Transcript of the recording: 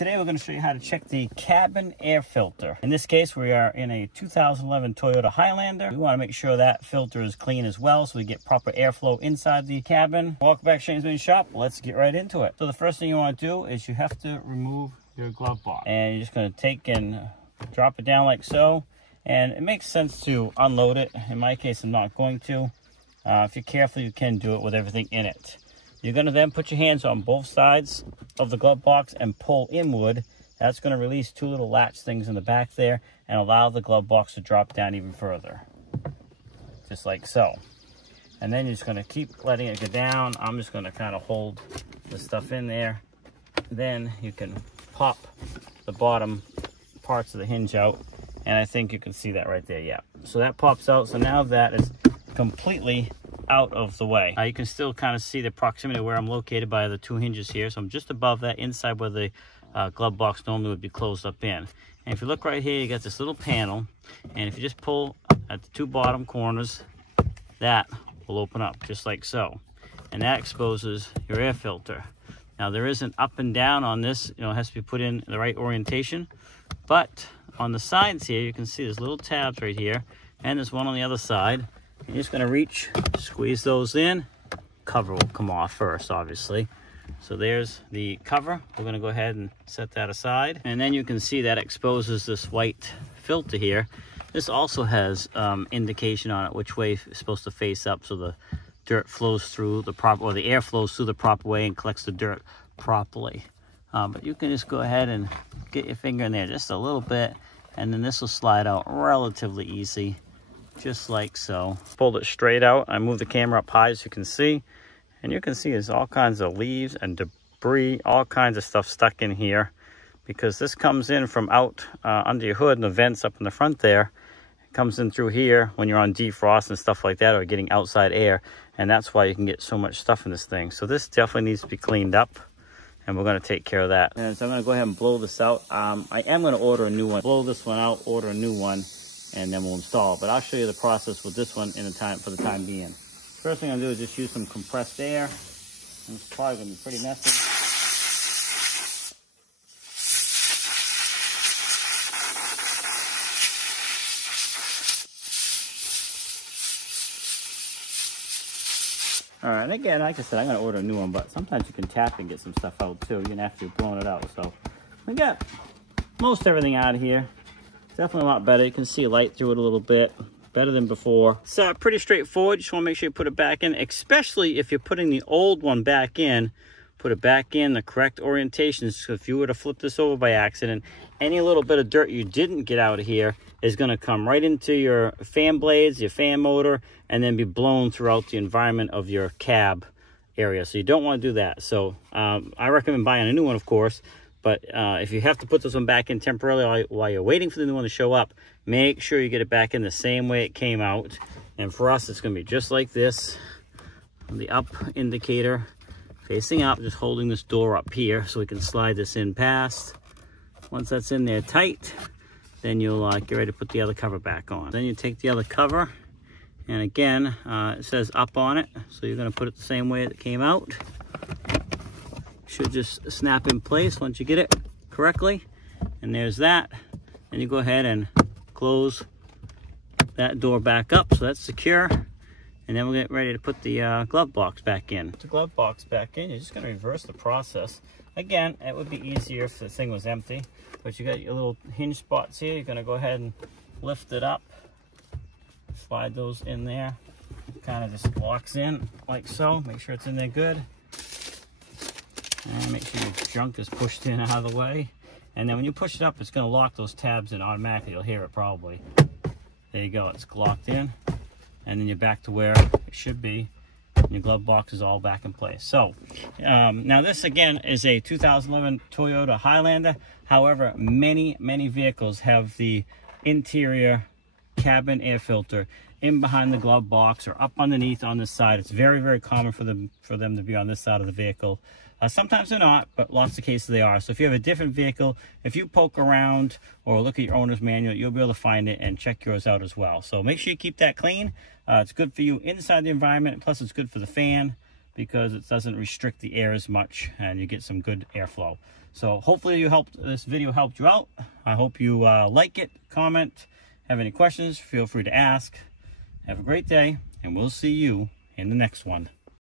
Today we're going to show you how to check the cabin air filter. In this case, we are in a 2011 Toyota Highlander. We want to make sure that filter is clean as well so we get proper airflow inside the cabin. Welcome back to Shane's Mini Shop. Let's get right into it. So the first thing you want to do is you have to remove your glove box. And you're just going to take and drop it down like so. And it makes sense to unload it. In my case, I'm not going to. If you're careful, you can do it with everything in it. You're going to then put your hands on both sides of the glove box and pull inward. That's going to release two little latch things in the back there and allow the glove box to drop down even further. Just like so. And then you're just going to keep letting it go down. I'm just going to kind of hold the stuff in there. Then you can pop the bottom parts of the hinge out. And I think you can see that right there, yeah. So that pops out. So now that is completely out of the way. You can still kind of see the proximity where I'm located by the two hinges here. So I'm just above that inside where the glove box normally would be closed up in. And if you look right here, you got this little panel. And if you just pull at the two bottom corners, that will open up just like so. And that exposes your air filter. Now there is an up and down on this, it has to be put in the right orientation. But on the sides here, you can see there's little tabs right here. And there's one on the other side. You're just going to reach, squeeze those in. Cover will come off first, obviously. So there's the cover. We're going to go ahead and set that aside. And then you can see that exposes this white filter here. This also has indication on it which way it's supposed to face up so the dirt flows through the proper, or the air flows through the proper way and collects the dirt properly. But you can just go ahead and get your finger in there just a little bit, and then this will slide out relatively easy. Just like so. Pulled it straight out. I moved the camera up high so you can see. And you can see there's all kinds of leaves and debris, all kinds of stuff stuck in here. Because this comes in from out under your hood and the vents up in the front there. It comes in through here when you're on defrost and stuff like that, or getting outside air. And that's why you can get so much stuff in this thing. So this definitely needs to be cleaned up. And we're going to take care of that. And so I'm going to go ahead and blow this out. I am going to order a new one. Blow this one out, order a new one. And then we'll install it. But I'll show you the process with this one for the time being. First thing I'm gonna do is just use some compressed air. And it's probably gonna be pretty messy. All right, and again, like I said, I'm gonna order a new one, but sometimes you can tap and get some stuff out too, even after you've blown it out. So we got most everything out of here. Definitely a lot better. You can see light through it a little bit. Better than before. It's pretty straightforward. You just want to make sure you put it back in, especially if you're putting the old one back in. Put it back in the correct orientation. So if you were to flip this over by accident, any little bit of dirt you didn't get out of here is going to come right into your fan blades, your fan motor, and then be blown throughout the environment of your cab area. So you don't want to do that. So I recommend buying a new one, of course. But if you have to put this one back in temporarily while you're waiting for the new one to show up, make sure you get it back in the same way it came out. And for us, it's going to be just like this. The up indicator facing up, just holding this door up here so we can slide this in past. Once that's in there tight, then you'll get ready to put the other cover back on. Then you take the other cover, and again, it says up on it. So you're going to put it the same way it came out. Should just snap in place once you get it correctly. And there's that. And you go ahead and close that door back up so that's secure. And then we'll get ready to put the glove box back in. Put the glove box back in, you're just going to reverse the process. Again, it would be easier if the thing was empty, but you got your little hinge spots here. You're going to go ahead and lift it up, slide those in there. Kind of just locks in like so. Make sure it's in there good. And make sure your junk is pushed in out of the way. And then when you push it up, it's going to lock those tabs in automatically. You'll hear it probably. There you go. It's locked in. And then you're back to where it should be. And your glove box is all back in place. So, now this again is a 2011 Toyota Highlander. However, many vehicles have the interior cabin air filter in behind the glove box or up underneath on this side. It's very common for them to be on this side of the vehicle. Sometimes they're not, but lots of cases they are. So if you have a different vehicle, if you poke around or look at your owner's manual, you'll be able to find it and check yours out as well. So make sure you keep that clean. It's good for you inside the environment, plus it's good for the fan. because it doesn't restrict the air as much and you get some good airflow. So hopefully this video helped you out. I hope you like it, comment, have any questions, feel free to ask. Have a great day, and we'll see you in the next one.